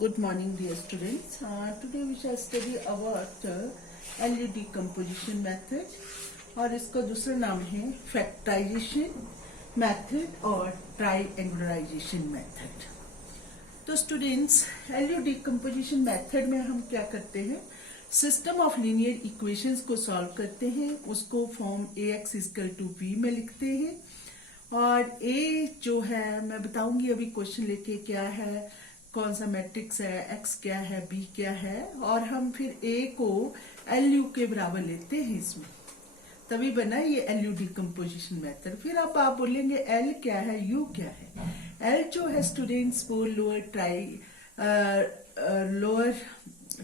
Good morning, dear students. Today we shall study about LU decomposition method और इसका दूसरा नाम है फैक्टराइजेशन मेथड और ट्राइएंगुलराइजेशन मेथड। तो स्टूडेंट्स, LU decomposition मेथड में हम क्या करते हैं, सिस्टम ऑफ लीनियर इक्वेशंस को सॉल्व करते हैं, उसको फॉर्म AX = B में लिखते हैं और A जो है मैं बताऊंगी अभी क्वेश्चन लेके क्या है, कौन सा मैट्रिक्स है, X क्या है, B क्या है, और हम फिर A को LU के बराबर लेते हैं इसमें, तभी बना ये LU डिकम्पोजिशन मेथड। फिर अब आप बोलेंगे L क्या है, U क्या है। L जो है स्टूडेंट्स वो लोअर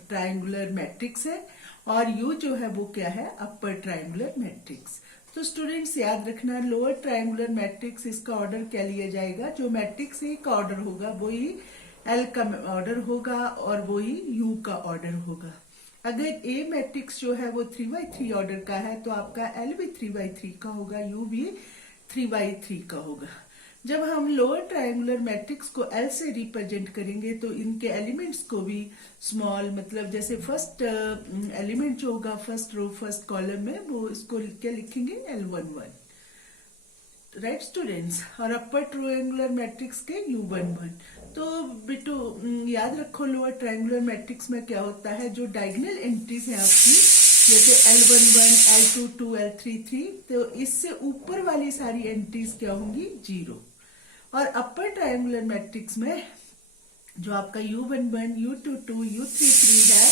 ट्राइंगुलर मैट्रिक्स है और U जो है वो क्या है, अपर ट्राइंगुलर मैट्रिक्स। तो स्टूडेंट्स याद रखना, लोअर ट्राइंगुलर मैट्रिक्स इसका ऑर्डर क्या लिया जाएगा, जो मैट्रिक्स A का ऑर्डर होगा वही L का ऑर्डर होगा और वही U का ऑर्डर होगा। अगर A मैट्रिक्स जो है वो 3x3 ऑर्डर का है तो आपका L भी 3x3 का होगा, U भी 3x3 का होगा। जब हम लोअर ट्राइंगुलर मैट्रिक्स को L से रिप्रेजेंट करेंगे तो इनके एलिमेंट्स को भी स्मॉल, मतलब जैसे फर्स्ट एलिमेंट जो होगा फर्स्ट रो फर्स्ट कॉलम में, वो इसको क्या लिखेंगे, L11, राइट स्टूडेंट्स, और अपर ट्रायंगुलर मैट्रिक्स के U11। तो बेटो याद रखो, लोअर ट्रायंगुलर मैट्रिक्स में क्या होता है, जो डायगोनल एंट्रीज है आपकी, जैसे L11, L22, L33, तो इससे ऊपर वाली सारी एंट्रीज क्या होंगी, 0। और अपर ट्रायंगुलर मैट्रिक्स में जो आपका U11, U22, U33 है,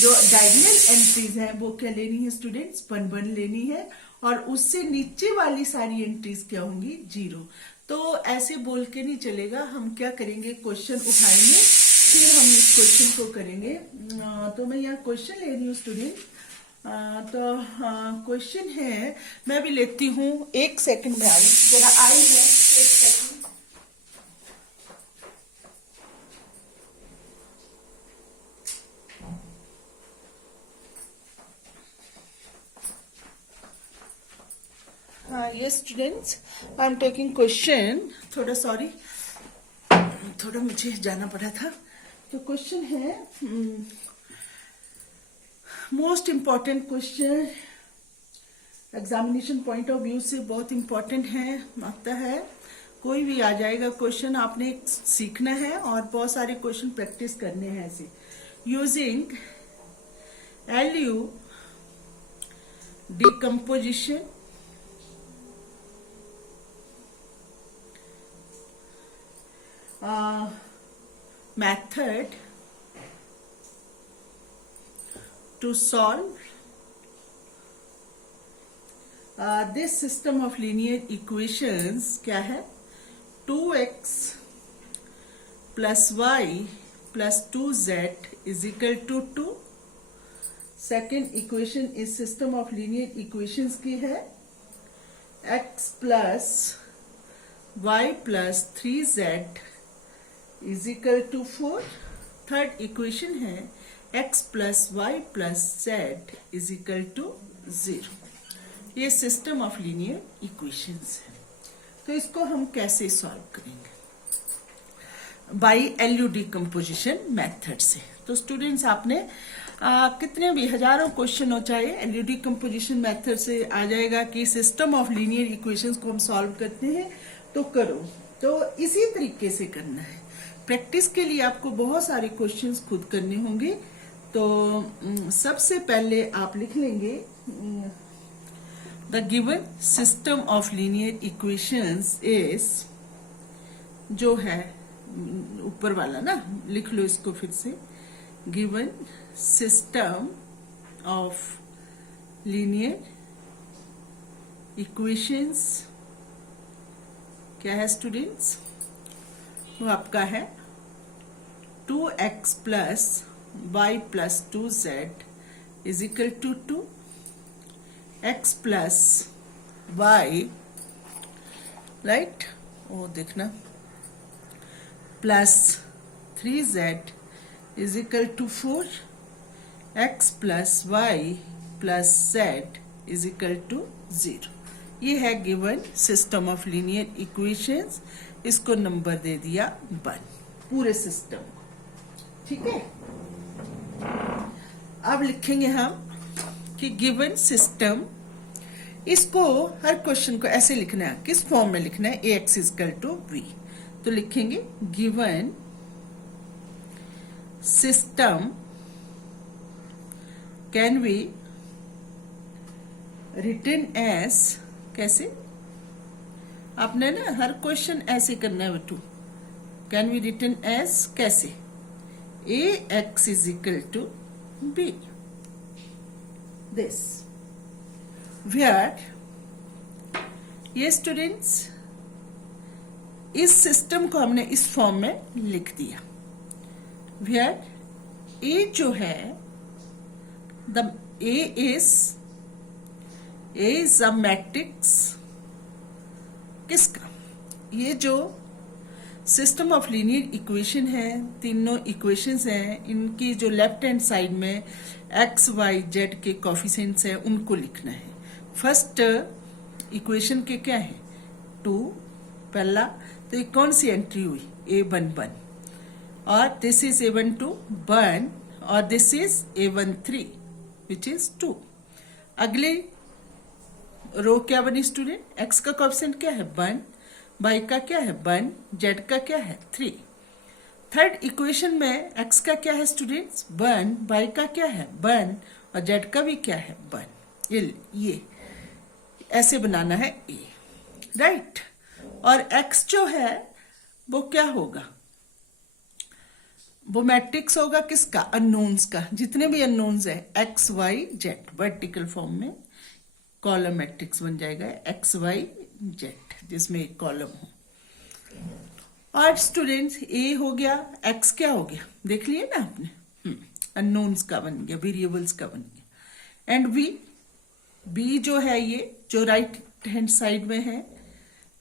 जो डायगोनल एंट्रीज है वो क्या लेनी है स्टूडेंट्स, 1 लेनी है, और उससे नीचे वाली सारी एंट्रीज क्या होंगी, 0। तो ऐसे बोल के नहीं चलेगा, हम क्या करेंगे, क्वेश्चन उठाएंगे, फिर हम इस क्वेश्चन को करेंगे। तो मैं यहाँ क्वेश्चन ले रही हूँ स्टूडेंट। तो क्वेश्चन है, मैं भी लेती हूँ, 1 सेकंड में आई, जरा आई है 1 second. Yes students, I am taking question. थोड़ा सॉरी, थोड़ा मुझे जाना पड़ा था। तो क्वेश्चन है, most important question, examination point of view से बहुत इम्पॉर्टेंट है, आता है, कोई भी आ जाएगा क्वेश्चन, आपने सीखना है और बहुत सारे क्वेश्चन प्रैक्टिस करने हैं ऐसे। Using LU decomposition method to solve this system of linear equations क्या है, 2x plus y plus 2z = 2। Second equation इस सिस्टम ऑफ लीनियर इक्वेशंस की है, x plus y plus 3z = 4। Third equation है x plus y plus z = 0। ये system of linear equations है। तो इसको हम कैसे सॉल्व करेंगे, बाई LU डिकम्पोजिशन मेथड से। तो स्टूडेंट्स, आपने कितने भी हजारों क्वेश्चन हो, चाहे LU डिकम्पोजिशन मेथड से आ जाएगा कि सिस्टम ऑफ लीनियर इक्वेशंस को हम सॉल्व करते हैं, तो करो। तो इसी तरीके से करना है। प्रैक्टिस के लिए आपको बहुत सारे क्वेश्चंस खुद करने होंगे। तो सबसे पहले आप लिख लेंगे, the given system of linear equations is, जो है ऊपर वाला ना, लिख लो इसको फिर से, given system of linear equations क्या है स्टूडेंट्स, वो आपका है 2x plus y plus 2z = 2, x plus y, right, वो देखना, plus 3z = 4, x plus y plus z = 0। ये है given system of linear equations. इसको नंबर दे दिया 1, पूरे सिस्टम को। ठीक है। अब लिखेंगे हम कि गिवन सिस्टम, इसको हर क्वेश्चन को ऐसे लिखना है, किस फॉर्म में लिखना है, ax इक्वल टू v। तो लिखेंगे given system can be written as, कैसे, आपने ना हर क्वेश्चन ऐसे करना है बेटू, कैन बी रिटन एज कैसे, ax is equal to b, this, where, ये स्टूडेंट्स इस सिस्टम को हमने इस फॉर्म में लिख दिया, वेयर ए जो है the A is a matrix, किसका, ये जो सिस्टम ऑफ लीनियर इक्वेशन है, तीनों इक्वेशंस हैं, इनकी जो लेफ्ट हैंड साइड में एक्स वाई जेड के कोफिशिएंट्स हैं उनको लिखना है। फर्स्ट इक्वेशन के क्या है 2 पहला, तो ये कौन सी एंट्री हुई a11, और दिस इज a12 1 और this is a13 which is 2। अगले रो क्या बनी स्टूडेंट, x का कोएफिशिएंट क्या है 1, y का क्या है 1, z का क्या है 3। थर्ड इक्वेशन में x का क्या है स्टूडेंट्स 1, y का क्या है 1 और z का भी क्या है 1। ये ऐसे बनाना है a, राइट। और x जो है वो क्या होगा, वो मैट्रिक्स होगा किसका, अननोन्स का, जितने भी अननोन्स है x y z vertical form में कॉलम मैट्रिक्स बन जाएगा x y z, जिसमें एक कॉलम हो। और स्टूडेंट्स a हो गया, x क्या हो गया देख लिए ना आपने, अननोन्स का बन गया, वेरिएबल्स का बन गया। एंड b जो है ये जो राइट हैंड साइड में है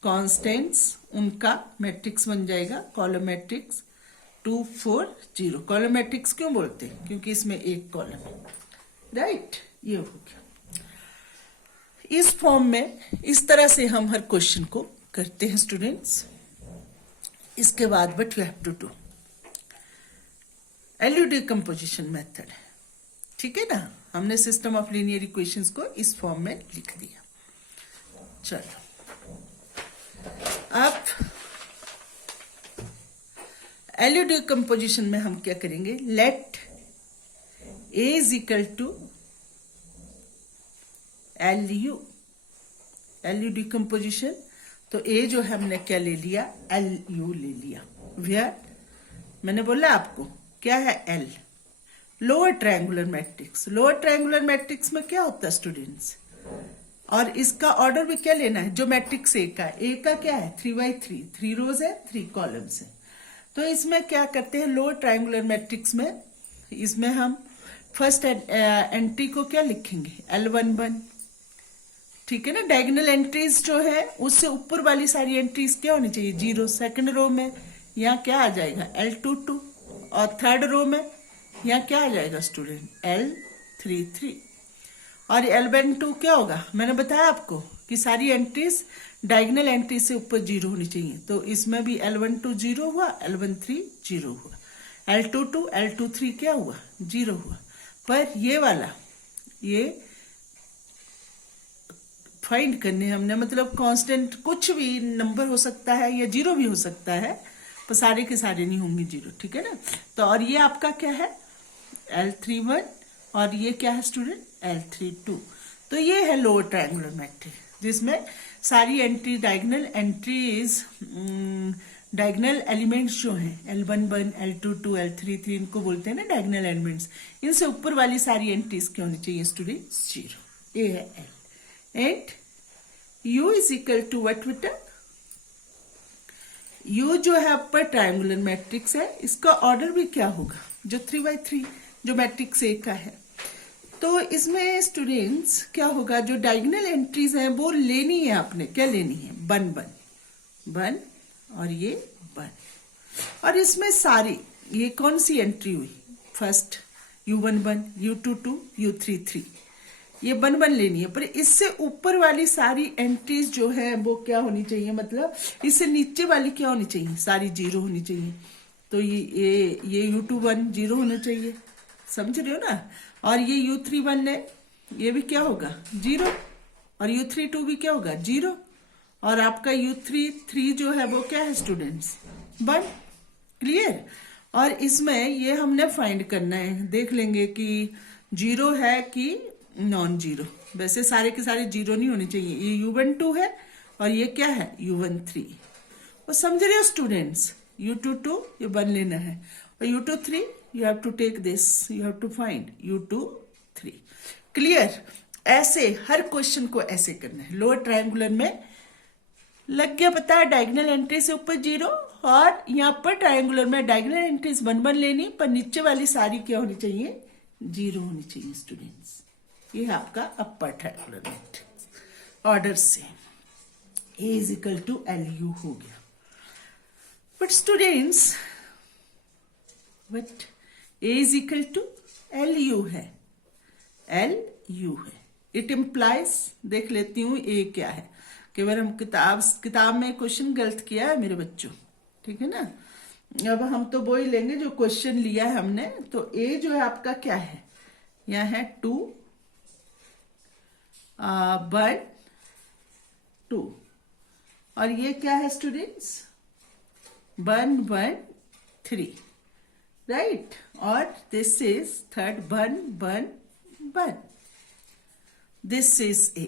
कॉन्स्टेंट्स, उनका मैट्रिक्स बन जाएगा कॉलम मैट्रिक्स 2 4 0। कॉलम मैट्रिक्स क्यों बोलते हैं, क्योंकि इसमें एक कॉलम है, राइट। ये हो गया इस फॉर्म में, इस तरह से हम हर क्वेश्चन को करते हैं स्टूडेंट्स। इसके बाद but you have to do LU decomposition method, ठीक है ना। हमने सिस्टम ऑफ लीनियर इक्वेशंस को इस फॉर्म में लिख दिया। चलो अब LU डिकम्पोजिशन में हम क्या करेंगे, let A is equal to LU decomposition, तो A जो है हमने क्या ले लिया LU ले लिया, वेयर मैंने बोला आपको क्या है L, lower triangular matrix. Lower triangular matrix में क्या होता है स्टूडेंट्स, और इसका ऑर्डर भी क्या लेना है, जो मैट्रिक्स A का क्या है 3x3, 3 रोज है 3 कॉलम्स है। तो इसमें क्या करते हैं, लोअर ट्रायंगुलर मैट्रिक्स में इसमें हम फर्स्ट एंट्री को क्या लिखेंगे L11, ठीक है ना। डायगोनल एंट्रीज जो है उससे ऊपर वाली सारी एंट्रीज क्या होनी चाहिए 0। सेकंड रो में यहाँ क्या आ जाएगा L22, और थर्ड रो में यहाँ क्या आ जाएगा स्टूडेंट L33, और L12 क्या होगा, मैंने बताया आपको कि सारी एंट्रीज डायगोनल एंट्री से ऊपर 0 होनी चाहिए। तो इसमें भी L12 0 हुआ, L13 0 हुआ, L22 L23 क्या हुआ 0 हुआ। पर ये वाला ये फाइंड करने हमने, मतलब कांस्टेंट कुछ भी नंबर हो सकता है या 0 भी हो सकता है, पर सारे के सारे नहीं होंगे 0, ठीक है ना। तो और ये आपका क्या है L31 और ये क्या है स्टूडेंट L32। तो ये है लोअर ट्रायंगुलर मैट्रिक्स जिसमें सारी entry diagonal entries, diagonal elements जो हैं L11 L22 L33 इनको बोलते हैं ना डायगोनल एलिमेंट्स। इनसे ऊपर वाली सारी एंट्रीज क्या होनी चाहिए स्टूडेंट 0। ये है L and U is equal to what बेटा, U जो है अपर ट्रायंगुलर मैट्रिक्स है, इसका ऑर्डर भी क्या होगा जो 3x3 जो मैट्रिक्स A का है। तो इसमें स्टूडेंट्स क्या होगा, जो डायगोनल एंट्रीज हैं वो लेनी है आपने, क्या लेनी है 1 1 1 और ये 1, और इसमें सारी ये कौन सी एंट्री हुई फर्स्ट U11 U22 U33 ये 1 1 लेनी है। पर इससे ऊपर वाली सारी एंट्रीज जो है वो क्या होनी चाहिए, मतलब इससे नीचे वाली क्या होनी चाहिए सारी 0 होनी चाहिए। तो ये U21 0 होना चाहिए, समझ रहे हो ना। और ये U31 है, ये भी क्या होगा 0, और U32 भी क्या होगा 0, और आपका U33 जो है वो क्या है स्टूडेंट्स 1। क्लियर। और इसमें ये हमने फाइंड करना है, देख लेंगे कि 0 है कि नॉन जीरो। वैसे सारे के सारे 0 नहीं होने चाहिए। ये U12 है और ये क्या है U13। वो समझ रहे हो स्टूडेंट्स। U22 ये 1 लेना है, और U23 you have to take this, you have to find U23। Clear. ऐसे हर क्वेश्चन को ऐसे करना है। लोअर ट्रायंगुलर में लग गया पता है, डायगोनल एंट्री से ऊपर 0, और यहाँ पर ट्रायंगुलर में डायगोनल एंट्रीज 1 1 लेनी, पर नीचे वाली सारी क्या होनी चाहिए 0 होनी चाहिए स्टूडेंट्स। ये है आपका अपर ट्रायंगुलर मैट्रिक्स। ऑर्डर से A is equal to LU हो गया। But students but A is equal to LU है, LU है। इट इम्प्लाइज, देख लेती हूँ A क्या है। केवल हम किताब में क्वेश्चन गलत किया है मेरे बच्चों, ठीक है ना। अब हम तो वो ही लेंगे जो क्वेश्चन लिया है हमने। तो A जो है आपका क्या है, यहाँ है 2 1 2, और ये क्या है स्टूडेंट्स 1 1 3, राइट। और this is third 1 1 1। This is A।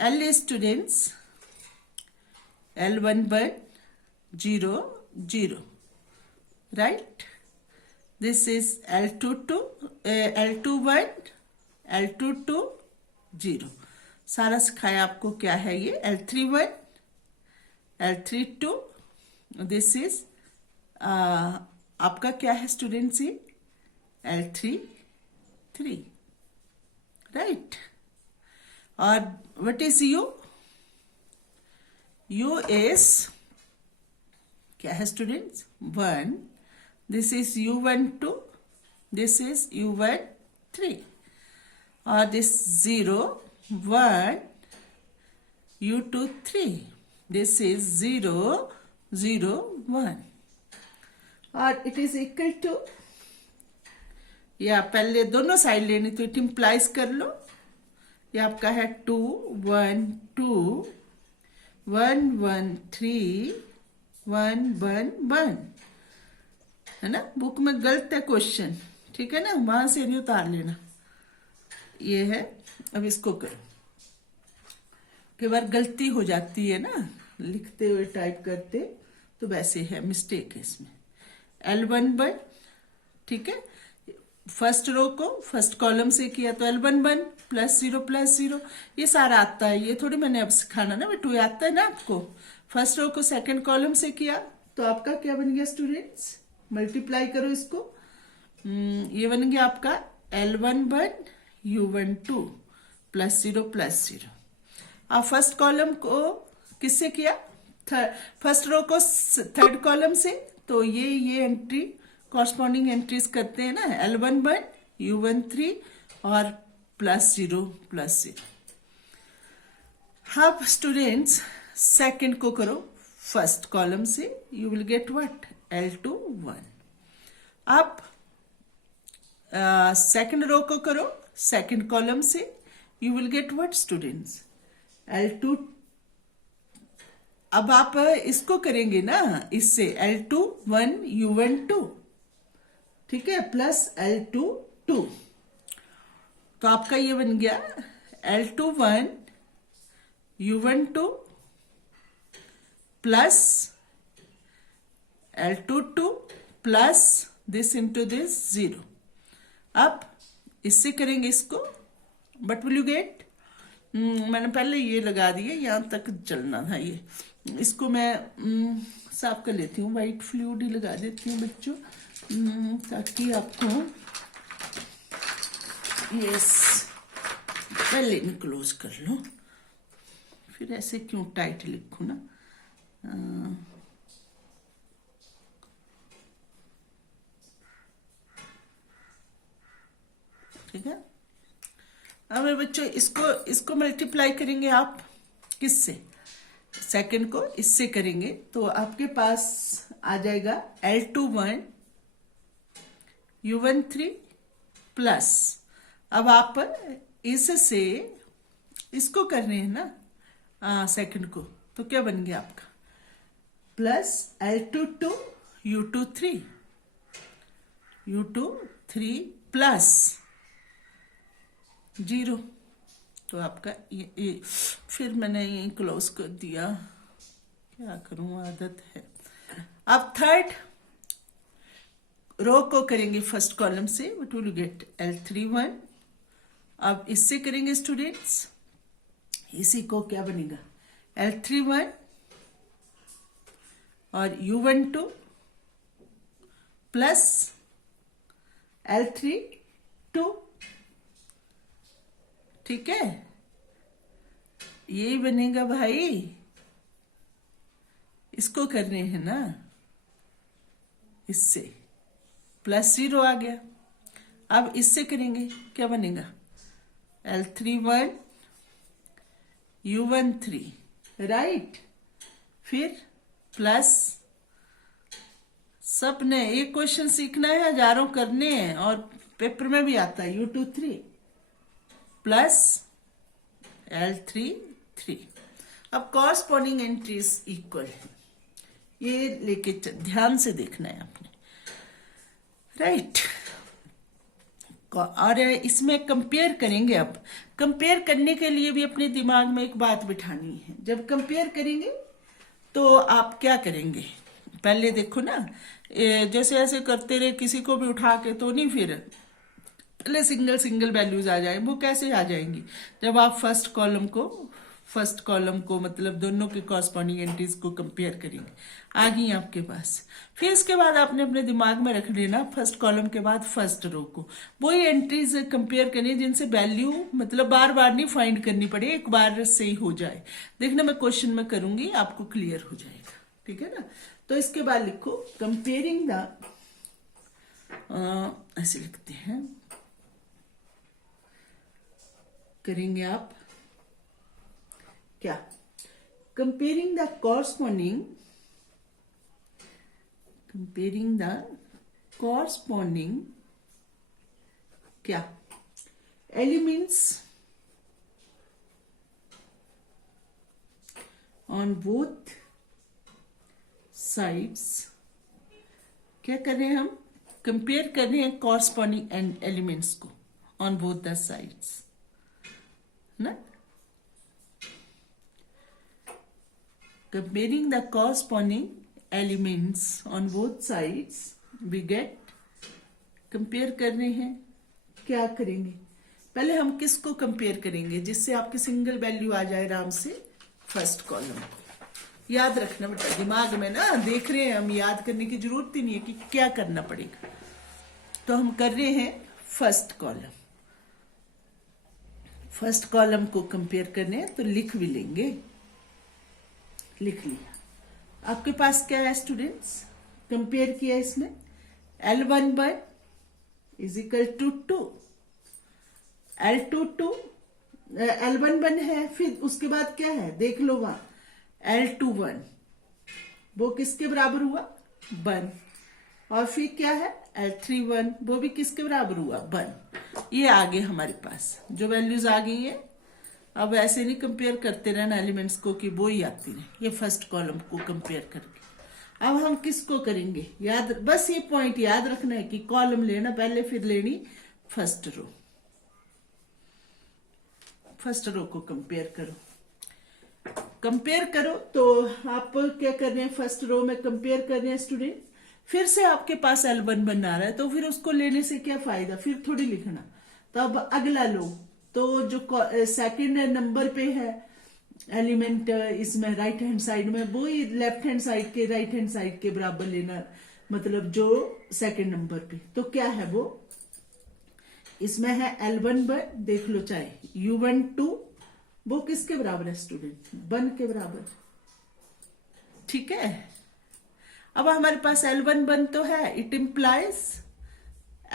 L is students L1 1 0 0, right. This is L2 2 L2 1 L2 2 0। सारा सिखाया आपको क्या है ये L3 1 L3 2। दिस इज आपका क्या है स्टूडेंट्स ये L3 3, राइट। और what is U? U is क्या है students 1। This is U12, this is U13, और दिस 0 1 U23, दिस इज 0 0 1, और इट इज इक्वल टू, या पहले दोनों साइड लेनी तो इट इम्प्लाइज कर लो। ये आपका है 2 1 2 1 1 3 1 1 1, है ना। बुक में गलत है क्वेश्चन, ठीक है ना, वहां से नहीं उतार लेना। ये है। अब इसको करो, कई बार गलती हो जाती है ना लिखते हुए, टाइप करते, तो वैसे है, मिस्टेक है इसमें। L1 1, ठीक है। फर्स्ट रो को फर्स्ट कॉलम से किया तो L1 1 +0 ये सारा आता है। ये थोड़ी मैंने अब सिखाना ना बेटू, आता है ना आपको। फर्स्ट रो को सेकंड कॉलम से किया तो आपका क्या बन गया स्टूडेंट्स, मल्टीप्लाई करो इसको। ये बन गया आपका L1 1 U12 +0 आप फर्स्ट कॉलम को किससे किया, फर्स्ट रो को थर्ड कॉलम से, तो ये एंट्री कॉरस्पॉन्डिंग एंट्रीज करते हैं ना, L1 1 U13 और +0 अब स्टूडेंट्स सेकंड को करो फर्स्ट कॉलम से, you will get what L2 1। अब सेकंड रो को करो सेकंड कॉलम से, you will get what students L2। अब आप इसको करेंगे ना इससे L2 1 U12, ठीक है, +L2 2, तो आपका ये बन गया L2 1 U12 +L2 2 plus this into this 0। अब इससे करेंगे इसको, बट विल यू गेट, मैंने पहले ये लगा दिए, यहां तक चलना था ये। इसको मैं साफ कर लेती हूँ, वाइट फ्लूइड ही लगा देती हूँ बच्चों, ताकि आपको यस पहले क्लोज कर लो, फिर ऐसे क्यों टाइट लिखूं ना। ठीक है। अब मेरे बच्चों इसको मल्टीप्लाई करेंगे आप किससे, सेकंड को इससे करेंगे, तो आपके पास आ जाएगा L21 U13 प्लस, अब आप इससे इसको करने हैं ना सेकंड को, तो क्या बन गया आपका प्लस L22 U23 प्लस 0। तो आपका ये फिर मैंने ये क्लोज कर दिया, क्या करूं आदत है। अब थर्ड रो को करेंगे फर्स्ट कॉलम से, व्हाट विल गेट L31। अब इससे करेंगे स्टूडेंट्स, इसी को क्या बनेगा L31 और U12 प्लस L32, ठीक है, यही बनेगा भाई। इसको करने हैं ना, इससे प्लस 0 आ गया। अब इससे करेंगे, क्या बनेगा L31 U13, राइट, फिर प्लस, सबने एक क्वेश्चन सीखना है, हजारों करने हैं और पेपर में भी आता है, U23 प्लस L33। अब कॉरस्पॉन्डिंग एंट्रीज इक्वल है, ये लेके ध्यान से देखना है आपने, राइट। और इसमें कंपेयर करेंगे। अब कंपेयर करने के लिए भी अपने दिमाग में एक बात बिठानी है। जब कंपेयर करेंगे तो आप क्या करेंगे, पहले देखो ना, जैसे ऐसे करते रहे किसी को भी उठा के तो नहीं, फिर पहले सिंगल सिंगल वैल्यूज आ जाए, वो कैसे आ जाएंगी जब आप फर्स्ट कॉलम को मतलब दोनों के कॉरस्पॉन्डिंग एंट्रीज को कंपेयर करेंगे, आ गई आपके पास। फिर इसके बाद आपने अपने दिमाग में रख लेना फर्स्ट कॉलम के बाद फर्स्ट रो को, वही एंट्रीज कंपेयर करनी जिनसे वैल्यू मतलब बार बार नहीं फाइंड करनी पड़े, एक बार से ही हो जाए। देखना मैं क्वेश्चन में करूंगी, आपको क्लियर हो जाएगा, ठीक है ना। तो इसके बाद लिखो कंपेयरिंग द, ऐसे लिखते हैं, करेंगे आप क्या, कंपेयरिंग द कॉरस्पॉन्डिंग क्या एलिमेंट्स ऑन बोथ साइड्स। क्या कर रहे हैं हम, कंपेयर कर रहे हैं कॉरस्पॉन्डिंग एलिमेंट्स को ऑन बोथ द साइड्स ना। Comparing the corresponding elements on both sides, we get, compare कर रहे हैं, क्या करेंगे, पहले हम किसको कंपेयर करेंगे जिससे आपकी सिंगल वैल्यू आ जाए आराम से, फर्स्ट कॉलम को। याद रखना बेटा, दिमाग में ना देख रहे हैं हम, याद करने की जरूरत ही नहीं है कि क्या करना पड़ेगा। तो हम कर रहे हैं फर्स्ट कॉलम को कंपेयर करने हैं, तो लिख भी लेंगे, लिख लिया। आपके पास क्या है स्टूडेंट्स, कंपेयर किया इसमें, L11 is equal to 2, L11 है, फिर उसके बाद क्या है देख लो वहां, L21 वो किसके बराबर हुआ 1, और फिर क्या है L31 वो भी किसके बराबर हुआ 1। ये आ गए हमारे पास, जो वैल्यूज आ गई है। अब ऐसे नहीं कंपेयर करते रहना एलिमेंट्स को कि वो ही आती रहे, ये फर्स्ट कॉलम को कंपेयर करके। अब हम किसको करेंगे, याद, बस ये पॉइंट याद रखना है कि कॉलम लेना पहले, फिर लेनी फर्स्ट रो को कंपेयर करो। तो आप क्या कर रहे हैं, फर्स्ट रो में कंपेयर कर रहे हैं स्टूडेंट, फिर से आपके पास L1 बना रहा है, तो फिर उसको लेने से क्या फायदा, फिर थोड़ी लिखना। तो अब अगला लो, तो जो सेकंड नंबर पे है एलिमेंट इसमें राइट हैंड साइड में, वो ही लेफ्ट हैंड साइड के राइट हैंड साइड के बराबर लेना, मतलब जो सेकंड नंबर पे, तो क्या है वो, इसमें है L11 देख लो, चाहे U12 वो किसके बराबर है स्टूडेंट, 1 के बराबर, ठीक है। अब हमारे पास L11 तो है, it implies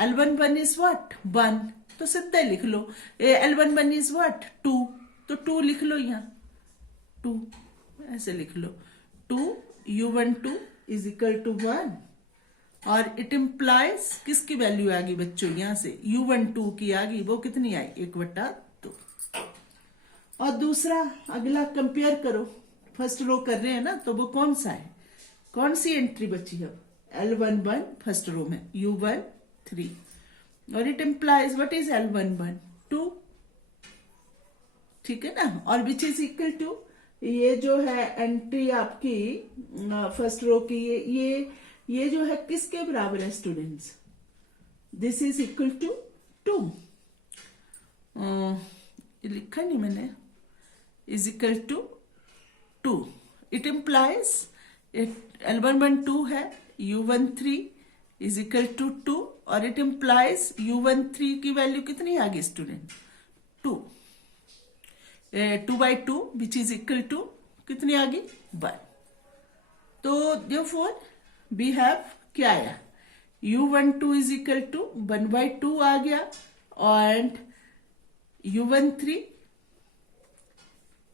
L11 is what 1, तो सीधे लिख लो, L11 इज व्हाट 2, तो 2 लिख लो, यहाँ 2 ऐसे लिख लो, 2 U12 इज इक्वल टू 1 और इट इम्प्लाइज किसकी वैल्यू आ गई बच्चों, यहां से u12 की आ गई, वो कितनी आई 1/2। और दूसरा अगला कंपेयर करो, फर्स्ट रो कर रहे हैं ना, तो वो कौन सा है, कौन सी एंट्री बची है, L11 फर्स्ट रो में u1 3 और it implies what is L11 2, ठीक है ना। और विच इज इक्वल टू, ये जो है एंट्री आपकी फर्स्ट रो की, ये जो है किसके बराबर है students, this is equal to 2, ये लिखा नहीं मैंने, is equal to 2। It implies L11 2 है, u13 इज इक्वल टू 2 और इट इम्प्लाइज u13 की वैल्यू कितनी आ गई student 2, 2/2 which is equal to कितनी आ गई 1। तो देयरफॉर वी हैव क्या आया, u12 इज इक्वल टू 1/2 आ गया और u13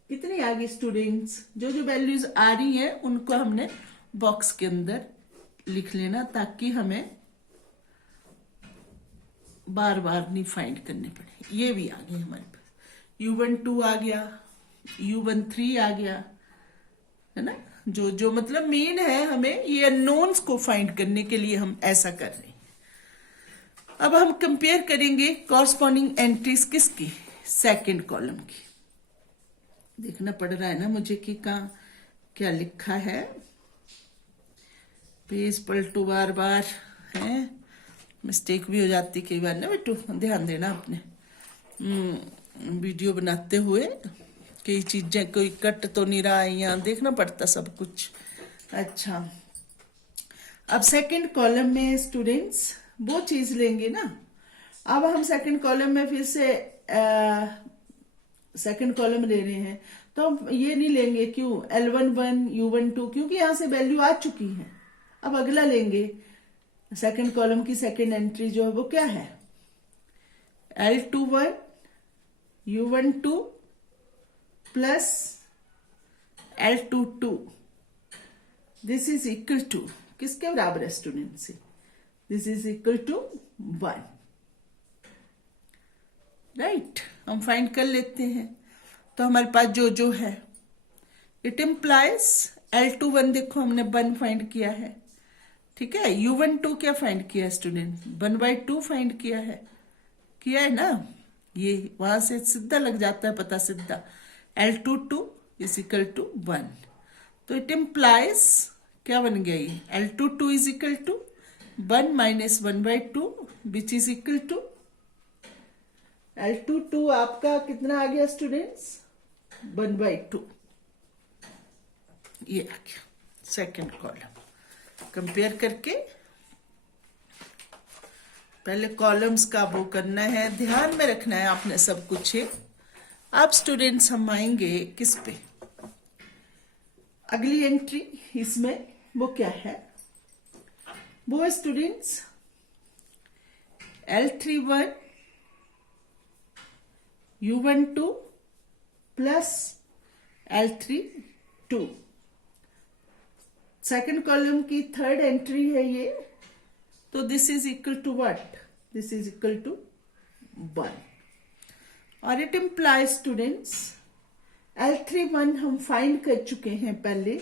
कितनी आ गई स्टूडेंट्स, जो जो वैल्यूज आ रही हैं उनको हमने बॉक्स के अंदर लिख लेना ताकि हमें बार बार नहीं फाइंड करने पड़े। ये भी आ गए हमारे पास, u12 आ गया, u13 आ गया, है ना। जो जो मतलब मेन है, हमें ये अननोन्स को फाइंड करने के लिए हम ऐसा कर रहे हैं। अब हम कंपेयर करेंगे कॉरस्पॉन्डिंग एंट्रीज किसकी, सेकंड कॉलम की। देखना पड़ रहा है ना मुझे कि कहाँ क्या लिखा है, पेज पलटू बार बार है, मिस्टेक भी हो जाती कई बार ना बेटू, ध्यान देना अपने वीडियो बनाते हुए, कई चीजें कोई कट तो नहीं रहा है, यहाँ देखना पड़ता सब कुछ। अच्छा, अब सेकंड कॉलम में स्टूडेंट्स वो चीज लेंगे ना। अब हम सेकंड कॉलम में फिर से सेकंड कॉलम ले रहे हैं, तो हम ये नहीं लेंगे, क्यों, L11 u12, क्योंकि यहां से वैल्यू आ चुकी है। अब अगला लेंगे, सेकंड कॉलम की सेकंड एंट्री जो है वो क्या है, L21 u12 plus L22, this is equal to किसके बराबर है स्टूडेंट से, this is equal to 1, right. हम फाइंड कर लेते हैं। तो हमारे पास जो जो है, इट इम्प्लाइज L21 देखो हमने 1 फाइंड किया है, ठीक है। u12 क्या फाइंड किया है स्टूडेंट, 1/2 फाइंड किया है ना, ये वहां से सीधा लग जाता है पता, सीधा L22 इज इक्वल टू 1। तो इट इम्प्लाइज क्या बन गया ये, L22 is equal to 1 minus 1/2 which is equal to L22 आपका कितना आ गया स्टूडेंट्स, 1/2, ये आ गया सेकंड कॉलम। कंपेयर करके पहले कॉलम्स का वो करना है, ध्यान में रखना है आपने सब कुछ है। अब स्टूडेंट्स हम आएंगे किस पे, अगली एंट्री इसमें वो क्या है, वो students L31 u12 plus L32, second column की थर्ड एंट्री है ये। तो this is equal to what, this is equal to 1 और इट इम्प्लाइज स्टूडेंट्स L31 हम फाइंड कर चुके हैं, पहले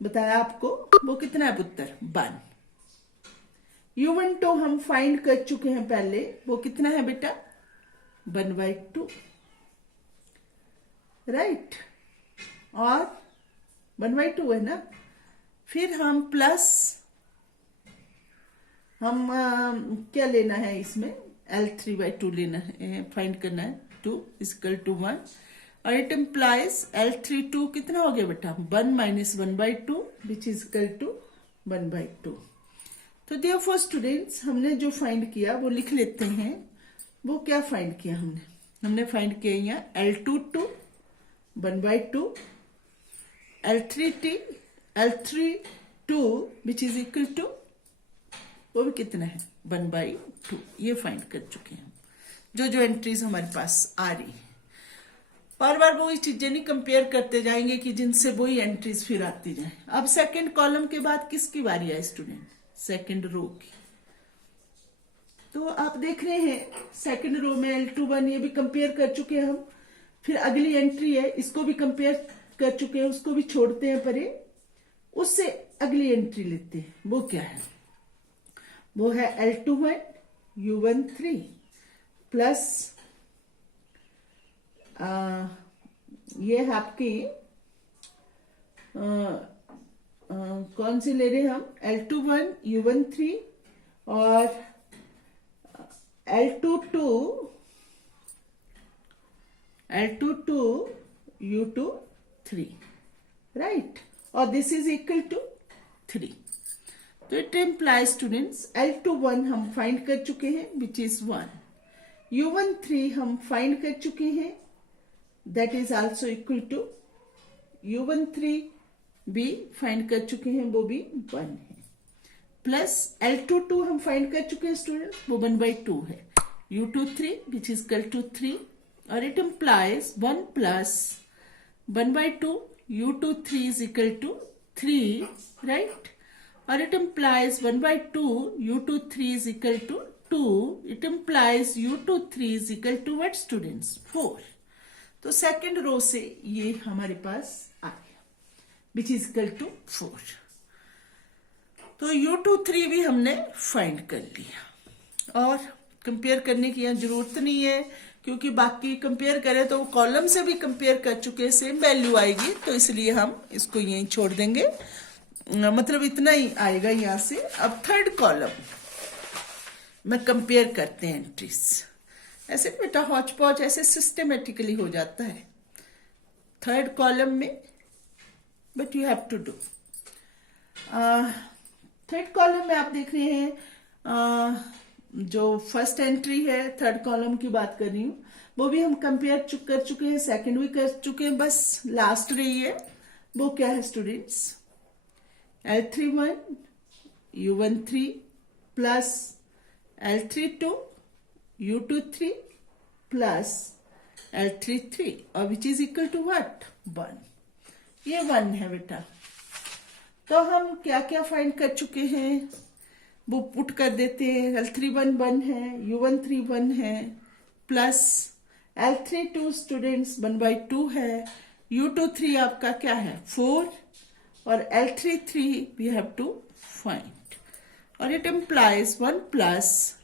बताया आपको, वो कितना है पुत्र 1। u12 हम फाइंड कर चुके हैं पहले, वो कितना है बेटा 1/2, राइट, और 1/2 है ना। फिर हम प्लस, हम क्या लेना है इसमें, L3/2 लेना है, फाइंड करना है, 2 इक्वल टू 1 और इट इम्प्लाइज L32 कितना हो गया बेटा 1 minus 1/2 which is equal to 1/2। तो देयरफॉर स्टूडेंट्स हमने जो फाइंड किया वो लिख लेते हैं। वो क्या फाइंड किया हमने फाइंड किया यहाँ L22 1/2, L32 which is equal to, वो भी कितना है 1/2, ये फाइंड कर चुके हैं जो जो एंट्रीज हमारे पास आ रही है। बार बार वही चीजें नहीं कंपेयर करते जाएंगे कि जिनसे वही एंट्रीज फिर आती जाए। अब सेकंड कॉलम के बाद किसकी बारी है स्टूडेंट? सेकंड रो की। तो आप देख रहे हैं सेकंड रो में L21 ये भी कंपेयर कर चुके हैं हम। फिर अगली एंट्री है, इसको भी कंपेयर कर चुके हैं, उसको भी छोड़ते हैं परे। उससे अगली एंट्री लेते हैं, वो क्या है? वो है L21 U13 प्लस ये है आपकी कौन सी ले रहे हैं हम? L21 U13 और L22 U23, राइट? और दिस इज इक्वल टू 3। तो इट इम्प्लाइज स्टूडेंट्स L21 हम फाइंड कर चुके हैं विच इज 1, U13 हम फाइंड कर चुके हैं that is also equal to U13 भी फाइंड कर चुके हैं, वो भी 1 है, प्लस L22 हम फाइंड कर चुके हैं स्टूडेंट, वो 1/2 है, U23 which is equal to 3 और it implies 1 plus 1/2 U23 is equal to 3, right? Or it implies 1/2 U23 is equal to 2. It implies U23 is equal to what students? 4. तो second row से ये हमारे पास आ गया विच is equal to 4। तो U23 भी हमने find कर लिया और कंपेयर करने की यहाँ जरूरत नहीं है क्योंकि बाकी कंपेयर करें तो कॉलम से भी कंपेयर कर चुके, सेम वैल्यू आएगी, तो इसलिए हम इसको यहीं छोड़ देंगे, मतलब इतना ही आएगा यहाँ से। अब थर्ड कॉलम में कंपेयर करते हैं एंट्रीज। ऐसे बेटा हौच पौच ऐसे सिस्टमेटिकली हो जाता है थर्ड कॉलम में, but you have to do. Third column में आप देख रहे हैं जो फर्स्ट एंट्री है थर्ड कॉलम की बात कर रही हूँ, वो भी हम कंपेयर कर चुके हैं, सेकंड भी कर चुके हैं, बस लास्ट रही है। वो क्या है students? L31 U13 plus L32 U23 plus L33 और which is equal to what? 1। ये 1 है बेटा। तो हम क्या क्या फाइंड कर चुके हैं वो पुट कर देते हैं। L31 1 है, U13 1 है, प्लस L32 स्टूडेंट्स 1/2 है, U23 आपका क्या है? 4 और L33 we have to find और इट इम्प्लाइज 1 प्लस